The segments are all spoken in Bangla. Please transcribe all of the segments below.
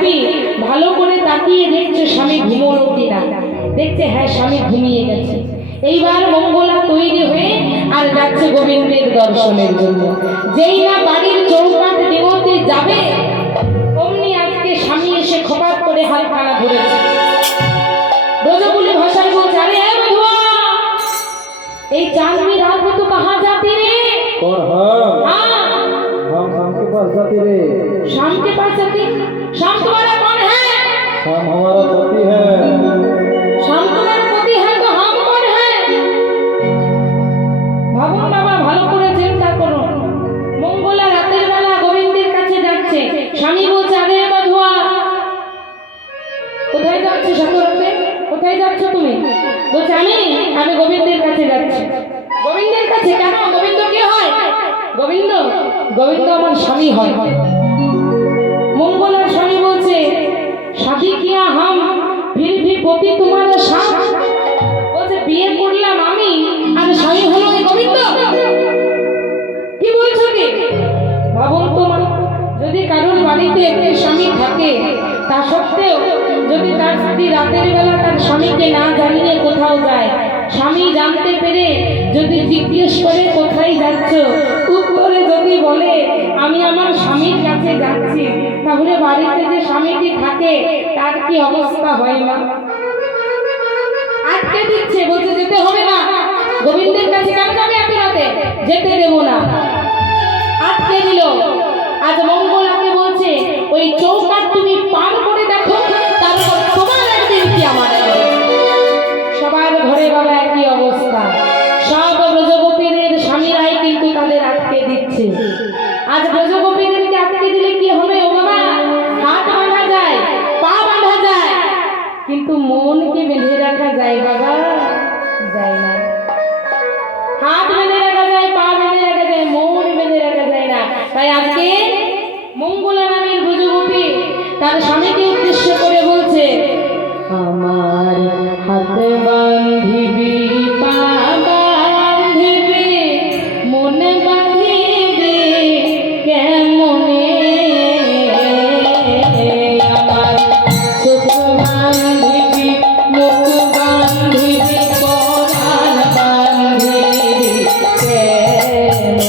গোপী ভালো করে তাকিয়ে দেখছে স্বামী ঘুমোলো কিনা। দেখছে হ্যাঁ স্বামী ঘুমিয়ে গেছে। এইবার মঙ্গলা তৈরি হয়ে আর যাচ্ছে গোবিন্দের দর্শনের জন্য। যেই না বাড়ির চৌকাঠ ডিঙোতে যাবে অমনি আজকে স্বামী এসে খপাত করে হাতখানা ধরেছে। ব্রজকুলি ভাষায় বলছে, আরে বধুয়া, এই चांदनी रात में तू कहाँ जाती रे? और हम शाम के पास जाती रे। शाम के पास जाती? शाम तुम्हारा कौन है? शाम हमारा पति है। शाम तुम्हारा पति है तो हम कौन है? ভাবুন বাবা, ভালো করে চিন্তা করুন। মঙ্গলা রাতের বেলা গোবিন্দের কাছে যাচ্ছে। স্বামী বলছে, আরে বধুয়া, কোথায় যাচ্ছ সতর্কে? কোথায় যাচ্ছ তুমি? বলছে আমি গোবিন্দের কাছে যাচ্ছি। গোবিন্দের কাছে কেন? গোবিন্দ কে হয়? গোবিন্দ আমার স্বামী হয়। মঙ্গলার স্বামী বলছে, শাদি কিয়া হাম ফির ভি পতি তোমার সাথ। বলছে বিয়ে করলাম আমি আর স্বামী হলো এই গোবিন্দ। কি বলছো কি? ভাবুন তো, যদি কারোর বাড়িতে একটি স্বামী থাকে, তা সত্ত্বেও যদি তার স্ত্রী রাতের বেলা তার স্বামীকে না জানিয়ে কোথাও যায়, স্বামী জানতে পেরে যদি জিজ্ঞেস করে কোথায় যাচ্ছ, উত্তরে যদি বলে আমি আমার স্বামীর কাছে যাচ্ছি, তাহলে বাড়িতে যে স্বামীটি থাকে তার কি অবস্থা হয় না? আটকে দিচ্ছে, বলছে যেতে হবে না। গোবিন্দের কাছে কেন যাবে এত রাতে? যেতে দেব না। আটকে দিল। আজ মঙ্গলাকে বলছে, ওই চৌকাঠ তুমি পার করে দেখো, তারপর তোমার একদিন কি আমার। সবার ঘরে বাবা একই অবস্থা। সব ব্রজগোপীদের স্বামীরাই কিন্তু তাদের আটকে দিচ্ছে। আজ ব্রজগোপীদেরকে আটকে দিলে কি হবে? ও বাবা, হাত বাঁধা যায়, পা বাঁধা যায়, কিন্তু মনকে বেঁধে রাখা যায় বাবা? যায় না। হাত বেঁধে রাখা যায়, পা বেঁধে রাখা যায়, মন বেঁধে রাখা যায় না। তাই আজকে মঙ্গলা নামের ব্রজগোপী তার স্বামীকে উদ্দেশ্য করে বলছে, আমার হাতে বাঁধিবি, পা বাঁধিবি, মনে বাঁধিবি কেমনে, আমার চোখ বাঁধিবি, মুখ বাঁধিবি, পরাণ বাঁধিবি কেমনে।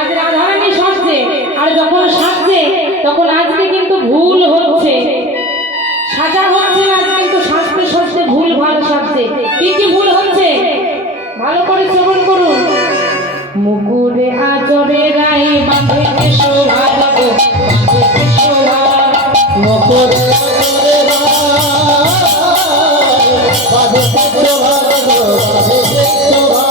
আজ রাধারানী সাজছে, আর যখন সাজছে তখন আজকে কিন্তু ভুল হচ্ছে, সাজা হচ্ছে না, আজ কিন্তু সাজতে সাজতে ভুল ভাল সাজছে। কি কি ভুল হচ্ছে ভালো করে শ্রবণ করুন। মুকুরে আজরে রায় বাঁধে কেশোভা গো, বাঁধে কেশোভা। মুকুরে আজরে রায় বাঁধে কেশোভা গো, বাঁধে কেশোভা।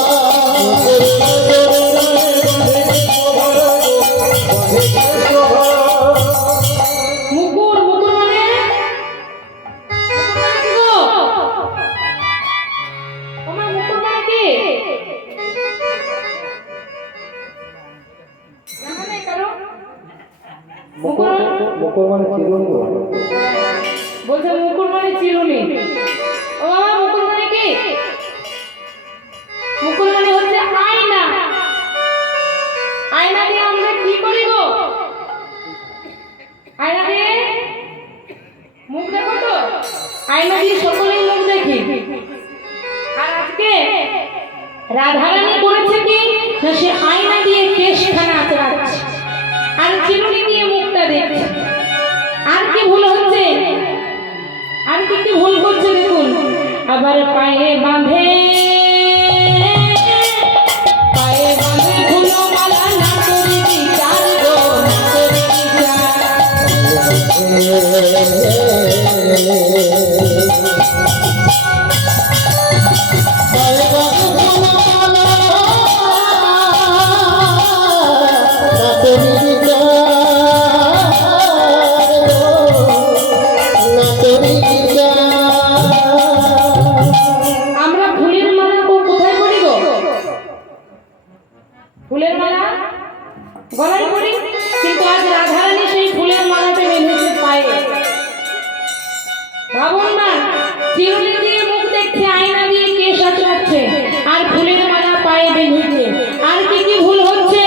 মুকুর, মুকুর মানে কি গো? তোমার মুকুর মানে কি? জানা নেই কারো? মুকুর মুকুর মানে চিরুনি। বলছে মুকুর মানে চিরুনি। ও বাবা, মুকুর মানে কি? মুকুর মানে হচ্ছে আয়না। আয়না দিয়ে আমরা কি করি গো? আয়না দিয়ে মুখ দেখো তো, আয়না দিয়ে সকলেই মুখ দেখি। আর আজকে রাধারানী করেছে কি না, সে আয়না দিয়ে কেশখানা আঁচড়াচ্ছে আর চিরুনি দিয়ে মুখটা দেখছে। আর কি ভুল হচ্ছে, আর কি কি ভুল করছে দেখুন। আবার পায়ে বাঁধে, পায়ে বাঁধে ফুলো মালা, না করি বিচার গো, না করি বিচার। আমরা ফুলের মালা কোথায় করি গো? ফুলের মালা গলায় করি, কিন্তু আজ রাধারানী সেই ফুলের মালাটা বেঁধেছে পায়ে। ভাবুন না, চিরুনি দিয়ে মুখ দেখছে, আয়না দিয়ে কেশ আঁচড়াচ্ছে, আর ফুলের মালা পায়ে বেঁধেছে। আর কি কি ভুল হচ্ছে?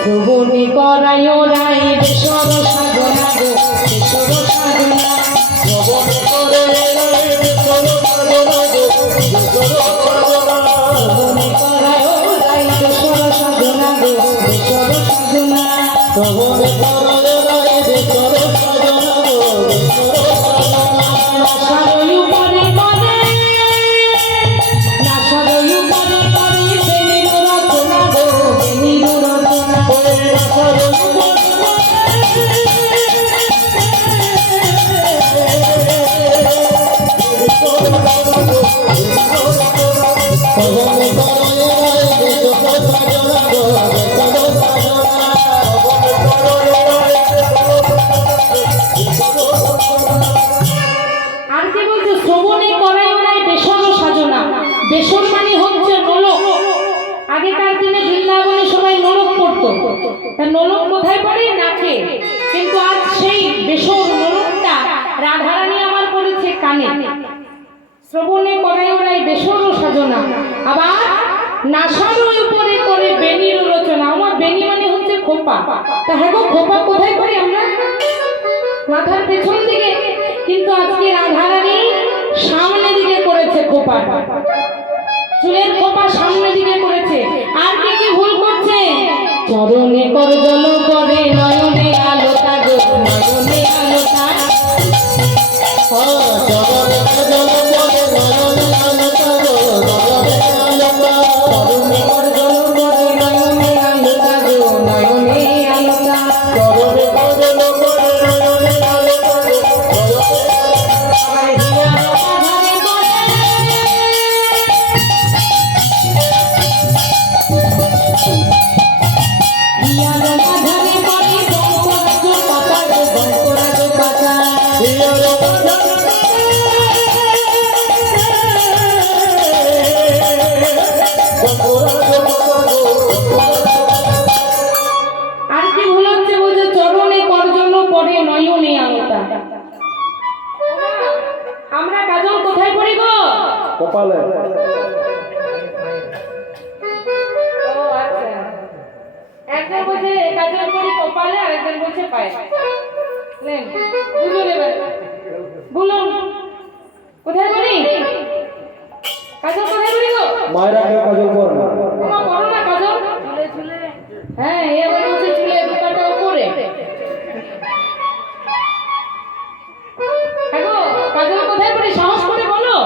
শ্রবণে করায় রাই বেসর সাধনা গো, বেসর সাধনা। শ্রবণে করে রায় বেসর সাধনা গো, বেসর সাধনা। শ্রবণে করায় রাই বেসর সাধনা গো, বেসর সাধনা। শ্রবণে করে রায় বেসর সাধনা গো, বেসর সাধনা। নাসারয়ু পরে পরে, নাসারয়ু পরে পরে, বেনির রচনা গো, বেনির রচনা। ওই আশার তার নোলক কোথায় পড়ে? নাকে। কিন্তু আজ সেই বেসর নোলকটা রাধারানী আমার পড়েছে কানে। শ্রবণে করাই ওরাই বেসর সাজনা, আবার নাসার উপরে করে বেনির রচনা। আমার বেনি মানে হচ্ছে খোপা। তা হ্যাঁ গো, খোপা কোথায় করি আমরা? মাথার পেছন দিকে। কিন্তু আজকে রাধারানী সামনে দিকে করেছে খোপা, চুলের খোপা সামনে দিকে করেছে। আর কি কি ভুল করছে? চরণে কর জল করে নয়নে আলোটা গো, নয়নে আলোটা। জগনে জল পরে নয়নে আলোকা গো, নয়নে আলোকা। চরণে কর জল করে নয়নে আলোটা গো, নয়নে আলোটা। জগনে জল পরে নয়নে আলোকা গো, নয়নে আর হিয়া রাধারে বলে, হিয়া রাধারে বলে, বঙ্করাজ পাতা গো, বঙ্করাজ পাতা। আর কি ভুল হচ্ছে? বলছে চরণে করজন পড়ে নয়নে আলোটা। আমরা কাজল কোথায় পড়ি গো? কপালে। ও আচ্ছা, একজন বলছে কাজল পড়ি কপালে, আর একজন বলছে পায়ে। নেন বুঝুন, এবার বলুন কোথায় পড়ি? কাজল কোথায় পড়ি গো? মায়েরা কেউ কাজল পরে না। তোমার বড় না কাজল? চুলে চুলে। হ্যাঁ, এবার বলছে চুলে দুপাটা উপরে। দেখো কাজল কোথায় পড়ি? সাহস করে বলো।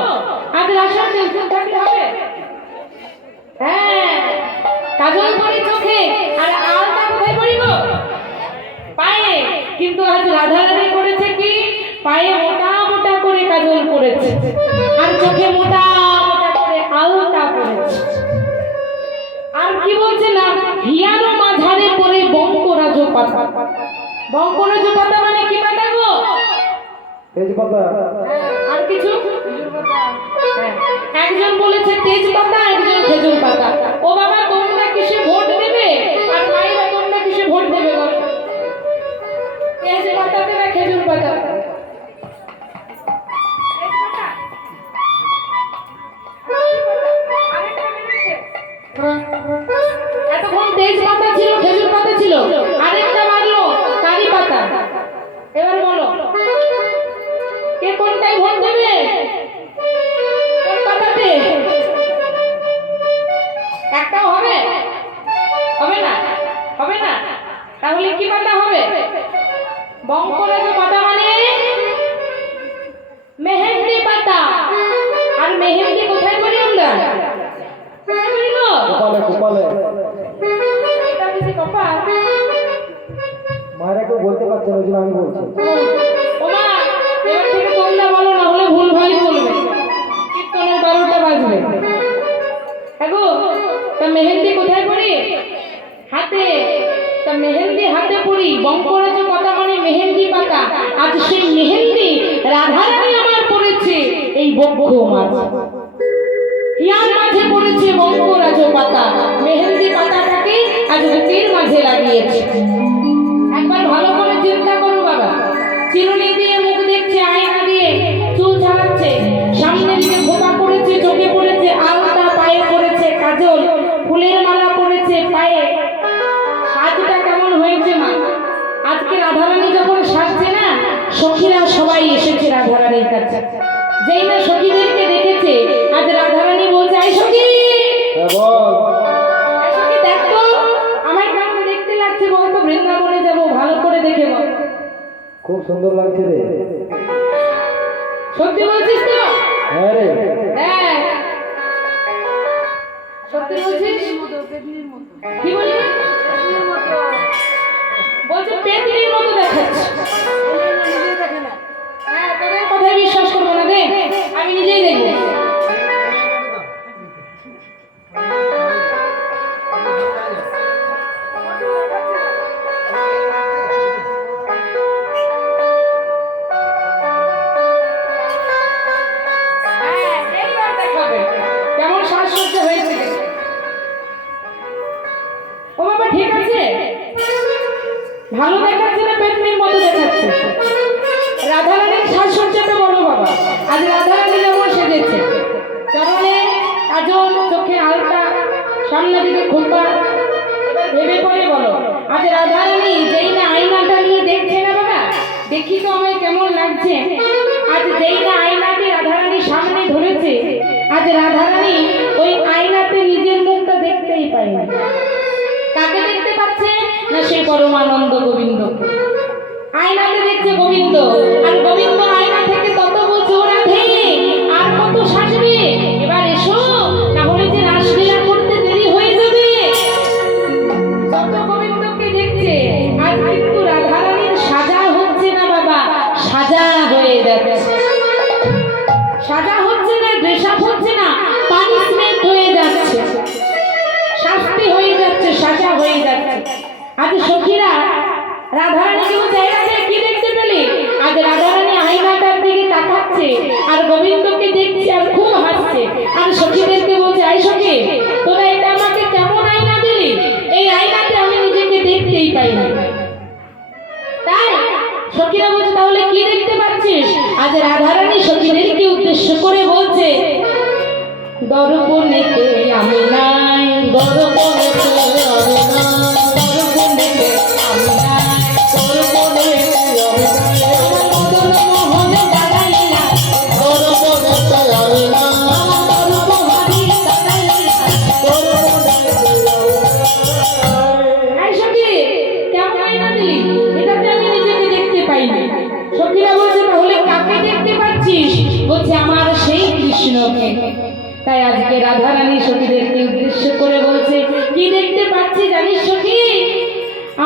আজ রাশা টেনশন থাকলে হবে? হ্যাঁ, কাজল পড়ি চোখে, আর আলতা কোথায় পড়ি গো? পায়ে। কিন্তু আজ রাধারানী করেছে কি? পায়ে মোটা মোটা করে কাজল পড়েছে, আর চোখে মোটা মোটা করে আলতা পড়েছে। আর কি বলছে না, হিয়ানো মাঝারে পড়ে বঙ্করাজ পাতা। বঙ্করাজ পাতা মানে কি পাতা গো? তেজপাতা। আর কিছু? হ্যাঁ, একজন বলেছে তেজপাতা, একজন খেজুর পাতা। ও বাবা, তোমরা কিসে ভোট দেবে? আর মাইরা তোমরা কিসে ভোট দেবে বলো? তেজপাতাতে না খেজুর পাতা? এতক্ষণ তেজপাতা ছিল, খেজুর পাতা ছিল, আরেকটা মারলো কারি পাতা। এবার বলো কে কোনটাই ভোট দেবে? কোন পাতাতে? একটাও হবে? হবে না? হবে না? তাহলে কি পাতা হবে? বঙ্করাজ পাতা মানে মেহেন্দি পাতা। আর মেহেন্দি কোথায় করি আমরা? কোথায় করি গো? কপালে কপালে। এটা বেশি কপাল। মায়েরা কেউ বলতে পারছে না, ওই জন্য আমি বলছি। ওমা, এবার থেকে তোমরা বলো, না হলে ভুল ভালই বলবে। কীর্তনের 12টা বাজবে। হ্যাঁ গো, তা মেহেন্দি কোথায় পড়ি? হাতে। তা মেহেন্দি হাতে পড়ি। বঙ্করাজ পাতা মানে মেহেন্দি পাতা। আজ সেই মেহেন্দি রাধারানী আমার পড়েছে এই বক্ষ মাছ। হিয়ার মাঝে পড়েছে বঙ্করাজ পাতা। মেহেন্দি পাতাটাকে আজ বুকের মাঝে লাগিয়েছে। একবার ভালো করে চিন্তা করো বাবা। চিরুনি দিয়ে মুখ দেখছে, আয়না দিয়ে চুল ছাড়াচ্ছে, সামনে দিকে খোপা পড়েছে, চোখে পড়েছে আলতা, পায়ে পড়েছে কাজল, ফুলের মালা পড়েছে পায়ে। সাজটা কেমন হয়েছে মা? আজকে রাধারানী যখন সাজছে না, সখীরা সবাই এসেছে রাধারানীর কাছে। যেই না সখীদেরকে দেখেছে, আজ রাধারানী বলছে, আই সখী, হ্যাঁ বল। আই সখী, দেখো আমার কেমন দেখতে লাগছে বলতো? বৃন্দাবনে যাবো, ভালো করে দেখে বল। খুব সুন্দর লাগছে রে। সত্যি বলছিস তো? হ্যাঁ রে। হ্যাঁ, সত্যি বলছিস? কি বললি? বলছে পেতনির মতো দেখাচ্ছে। হ্যাঁ, তোদের কথায় বিশ্বাস করবো না, দেখ আমি নিজেই দেখবো। হ্যাঁ, এইবার দেখাবে কেমন শ্বাসকষ্ট হয়েছে। ভালো দেখাচ্ছে না পেটনির মতো দেখাচ্ছে? রাধারানীর সাজসজ্জাটা বলো বাবা। আজ রাধারানী যেমন সেজেছে, চরণে কাজল, চোখে আলতা, সামনের দিকে খোঁপা, ভেবে পড়ে বলো আজ রাধারানী যেই না আয়নাটা নিয়ে দেখছে না বাবা, দেখি তো আমায় কেমন লাগছে। আজ যেই না আয়নাটি রাধারানীর সামনে ধরেছে, আজ রাধারানী ওই আয়নাতে নিজের মুখটা দেখতেই পায় না। কাকে দেখতে পাচ্ছে না? সেই পরমানন্দ গোবিন্দ আয়নাতে দেখছে গোবিন্দ, আর গোবিন্দ আয়না থেকে তত বলছে ও রাধে আর কত সাজবে, এবার এসো, না হলে যে রাসলীলা করতে দেরি হয়ে যাবে। তত গোবিন্দকে দেখছে, আর কিন্তু রাধারানীর সাজা হচ্ছে না বাবা, সাজা হয়ে যাচ্ছে। সাজা হচ্ছে না, ড্রেস আপ হচ্ছে না, পানিশমেন্ট হয়ে যাচ্ছে, শাস্তি হয়ে যাচ্ছে, সাজা হয়ে যাচ্ছে। আজ সখীরা রাধারানীকে বলছে এই রাধে কি দেখতে পেলি? আজ রাধারানী আয়নাটার দিকে তাকাচ্ছে আর গোবিন্দকে দেখছে আর খুব হাসছে, আর সখীদেরকে বলছে এই সখী তোরা এটা আমাকে কেমন আয়না দিলি? এই আয়নাতে আমি নিজেকে দেখতেই পাই না। তাই সখীরা বলছে তাহলে কি দেখতে পাচ্ছিস? আজ রাধারানী সখীদেরকে উদ্দেশ্য করে বলছে দর্পণেতে আমি নাই, দর্পণেতে আমি নাই, দর্পণেতে আমি নাই, দর্পণেতে আমি নাই, আমার মদন মোহন দাঁড়াইলা, দর্পণেতে আমি নাই, আমার মনোহারি দাঁড়াইলা। এই সখী কেমন আয়না দিলি? এটাতে আমি নিজেকে দেখতে পাই না। সখীরা বলছে তাহলে কাকে দেখতে পাচ্ছিস? বলছে আমার সেই কৃষ্ণকে। তাই আজকে রাধারানী সখীদেরকে উদ্দেশ্য করে বলছে কি দেখতে পাচ্ছি জানিস সখী?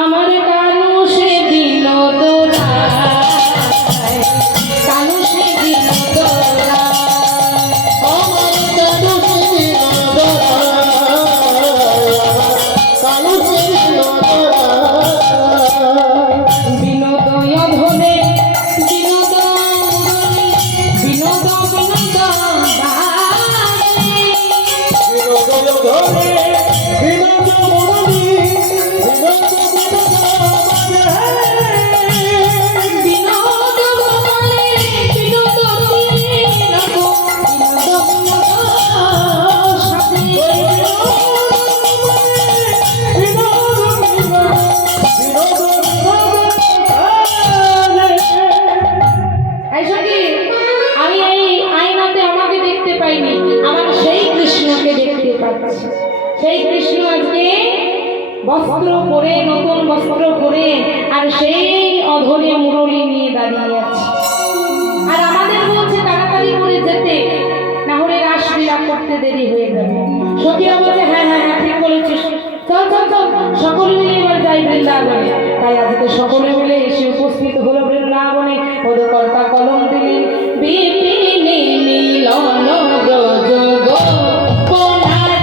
আমার কানু সে বিনোদরায়, কানু সে বিনোদরায়, আমার কানু শ্রী কানু শ্রী বিনোদয় ধনে বিনোদ মুরলী, বিনোদ বিনোদ বাজে। বিনোদয় ধরে বিনোদ মুরলী, বিনোদ বিনোদ বলে বিনোদ বিনোদ বিনোদ সাজে। এই সখী, আমি এই আয়নাতে আমাকে দেখতে পাইনি, আমার সেই কৃষ্ণকে দেখতে পাচ্ছি। সেই কৃষ্ণ আজকে বস্ত্র পরে, নতুন বস্ত্র পরে, আর সেই অধরে মুরলী নিয়ে দাঁড়িয়ে আছে। আর আমাদের বলছে তাড়াতাড়ি করে যেতে, না হলে রাসলীলা করতে দেরি হয়ে যাবে। সখীরা বলছে হ্যাঁ হ্যাঁ হ্যাঁ ঠিক বলেছিস, চল চল চল সকলে মিলে এবার যাই বৃন্দাবনে। তাই আজকে সকলে মিলে এসে উপস্থিত হলো বৃন্দাবনে। পদকর্তা কলম দিলেন বিপিনে নীলন ব্রজ গোপনারে।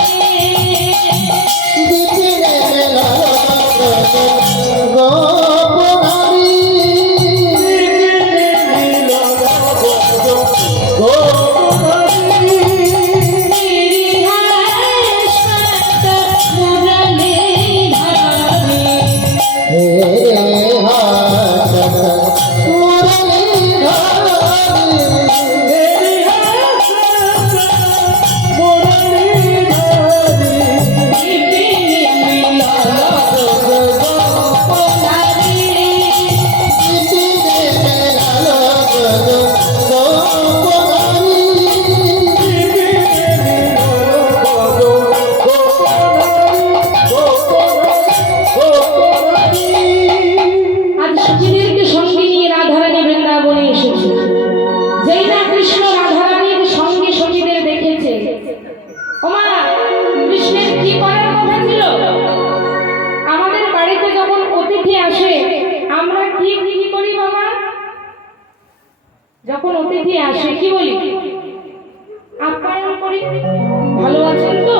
বিপিনে গোপনারী, গোপনারী আজ সখীদেরকে সঙ্গে নিয়ে রাধারানী বৃন্দাবনে এসেছে। যেই না কৃষ্ণ রাধারানীর সঙ্গে সখীদের দেখেছে, ওমা কৃষ্ণের কি করার কথা ছিল? আমাদের বাড়িতে যখন অতিথি আসে আমরা কি কি করি বাবা? যখন অতিথি আসে কি বলি? আপ্যায়ন করি, ভালো আছেন তো,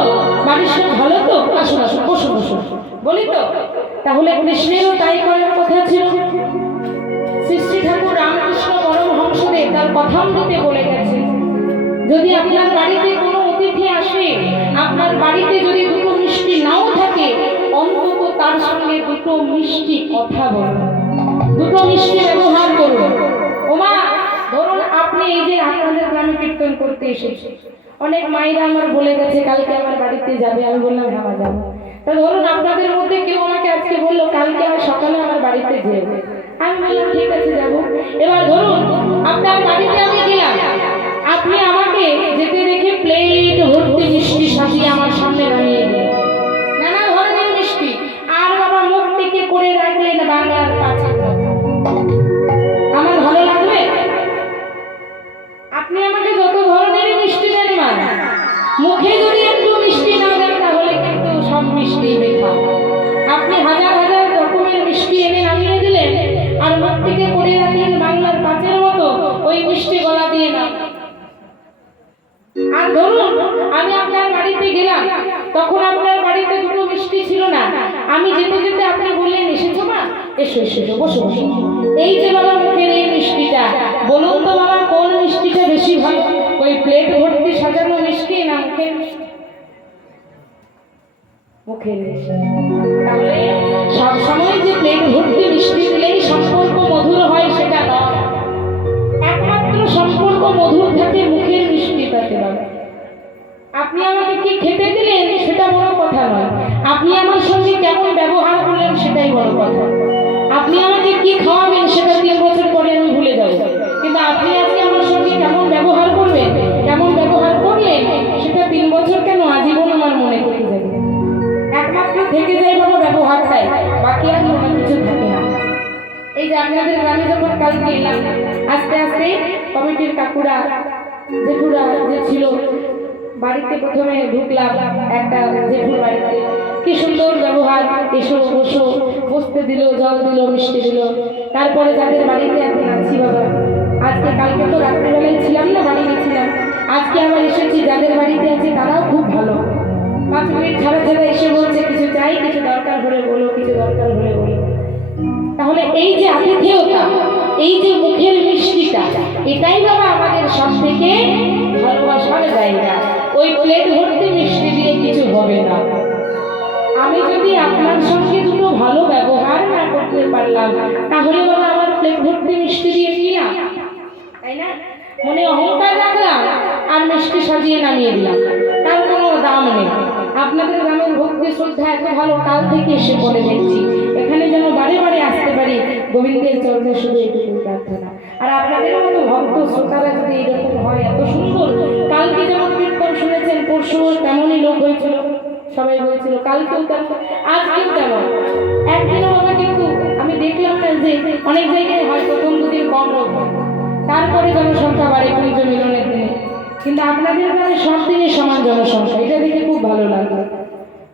বাড়ির সব ভালো তো, আসুন আসুন বসুন বসুন বলি তো। তাহলে কৃষ্ণেরও তাই করার কথা ছিল। শ্রী ঠাকুর রামকৃষ্ণ পরমহংসদেব তার কথামৃতে বলে গেছে, যদি আপনার বাড়িতে কোনো অতিথি আসে, আপনার বাড়িতে যদি দুটো মিষ্টি নাও থাকে, অন্তত তার সঙ্গে দুটো মিষ্টি কথা বলুন, দুটো মিষ্টি ব্যবহার করুন। ওমা, ধরুন আপনি এই যে আপনাদের গ্রামে কীর্তন করতে এসেছে, অনেক মায়েরা আমার বলে গেছে কালকে আমার বাড়িতে যাবে, আমি বললাম হ্যাঁ যাবো। তা ধরুন আপনাদের মধ্যে কেউ আমাকে আজকে বললো কালকে আমার সকালে আমার বাড়িতে যেতে, আমি বললাম ঠিক আছে যাবো। এবার ধরুন আপনার বাড়িতে আমি গেলাম, আপনি আমাকে যেতে দেখে প্লেট ভর্তি মিষ্টি সাজিয়ে আমার সামনে নামিয়ে দিলেন, নানা ধরনের মিষ্টি, আর বাবা মুখ থেকে করে রাখলেন বাংলার কাছে, আমার ভালো লাগবে? আপনি আমাকে যত ধরনেরই মিষ্টি দেন মা, মুখে যদি একটু মিষ্টি না দেন তাহলে কিন্তু সব মিষ্টি বেকার। আপনি হাজার হাজার রকমের মিষ্টি এনে নামিয়ে দিলেন আর মুখ থেকে করে রাখলেন বাংলার কাচের মতো, ওই মিষ্টি গলা দিয়ে না। আর ধরুন আমি আপনার বাড়িতে গেলাম, তখন আপনার বাড়িতে দুটো মিষ্টি ছিল না, আমি যেতে যেতে আপনি বললেন এসেছো মা, এসো এসো এসো, বসো বসো, এই যে বাবা মুখের এই মিষ্টিটা, বলুন তো বাবা কোন মিষ্টিটা বেশি ভালো, ওই প্লেট ভর্তি সাজানো মিষ্টি না মুখের মিষ্টি? মুখের মিষ্টি। তাহলে সব সময় যে প্লেট ভর্তি মিষ্টি দিলেই সম্পর্ক মধুর হয় সেটা নয়, একমাত্র সম্পর্ক মধুর থাকে মুখের মিষ্টিটাতে বাবা। আপনি আমাকে কি খেতে দিলেন সেটা বড় কথা নয়, আপনি আমার সঙ্গে কেমন ব্যবহার করলেন সেটাই বড় কথা। আপনি আমাকে কি খাওয়াবেন সেটা 3 বছর পরে আমি ভুলে যাব, কিন্তু আপনি আজকে আমার সঙ্গে কেমন ব্যবহার করবেন, কেমন ব্যবহার করলেন সেটা 3 বছর কেন আজীবন আমার মনে থেকে যাবে। একমাত্র থেকে যায় বাবা ব্যবহারটাই, বাকি আর কোনো কিছু থাকে না। এই যে আপনাদের গ্রামে যখন কালকে এলাম, আস্তে আস্তে কমিটির কাকুরা জেঠুরা যে ছিল বাড়িতে, প্রথমে ঢুকলাম একটা জেঠুর বাড়িতে, কি সুন্দর ব্যবহার, এসো বসো, বসতে দিল, জল দিল, মিষ্টি দিল। তারপরে যাদের বাড়িতে এখন আছি বাবা, আজকে কালকে তো রাত্রিবেলায় ছিলাম না, বাড়ি গেছিলাম, আজকে আবার এসেছি, যাদের বাড়িতে আছি তারাও খুব ভালো। 5 মিনিট ছাড়া ছাড়া এসে বলছে কিছু চাই, কিছু দরকার হলে বলো, কিছু দরকার হলে বলো। তাহলে এই যে আতিথেয়তা, এই যে মুখের মিষ্টিটা, এটাই বাবা আমাদের সব থেকে ভালোবাসার জায়গা। ওই প্লেট ভর্তি মিষ্টি দিয়ে কিছু হবে না। আমি যদি আপনার সঙ্গে দুটো ভালো ব্যবহার না করতে পারলাম, তাহলে বাবা আমার প্লেট ভর্তি মিষ্টি দিয়ে কি না, তাই না? মনে অহংকার রাখলাম আর মিষ্টি সাজিয়ে নামিয়ে দিলাম, তার কোনো দাম নেই। আপনাদের গ্রামের ভক্তি শ্রদ্ধা এত ভালো, কাল থেকে এসে পড়ে দেখছি, এখানে যেন বারে বারে আসতে পারি, গোবিন্দের চরণে শুধু এটুকু প্রার্থনা। আর আপনাদের মতো ভক্ত শ্রোতারা যদি এরকম হয়, এত সুন্দর, কালকে যেমন কীর্তন শুনেছেন, পরশু তেমনই লোক হয়েছিল, সবাই বলছিল কালকেও তেমন, আজকেও তেমন। একদিনও বাবা কিন্তু আমি দেখলাম না যে অনেক জায়গায় হয় প্রথম দুদিন কম লোক হয়, তারপরে জনসংখ্যা বাড়ে পুঞ্জ মিলনের দিনে, কিন্তু আপনাদের গ্রামে সব দিনে সমান জনসংখ্যা, এটা দেখে খুব ভালো লাগলো।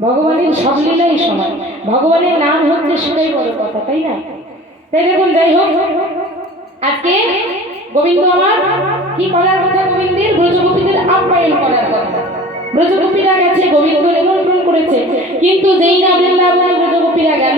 ভগবানের সব লীলাই সমান, ভগবানের নাম হচ্ছে সেটাই বড় কথা, তাই না? তাই দেখুন, যাই হোক, আজকে গোবিন্দ আমার কি করার কথা, গোবিন্দের ব্রজগোপীদের আপ্যায়ন করার কথা। ব্রজগোপীরা গেছে, গোবিন্দ নিমন্ত্রণ করেছে, কিন্তু যেই না বৃন্দাবনে ব্রজগোপীরা গেল,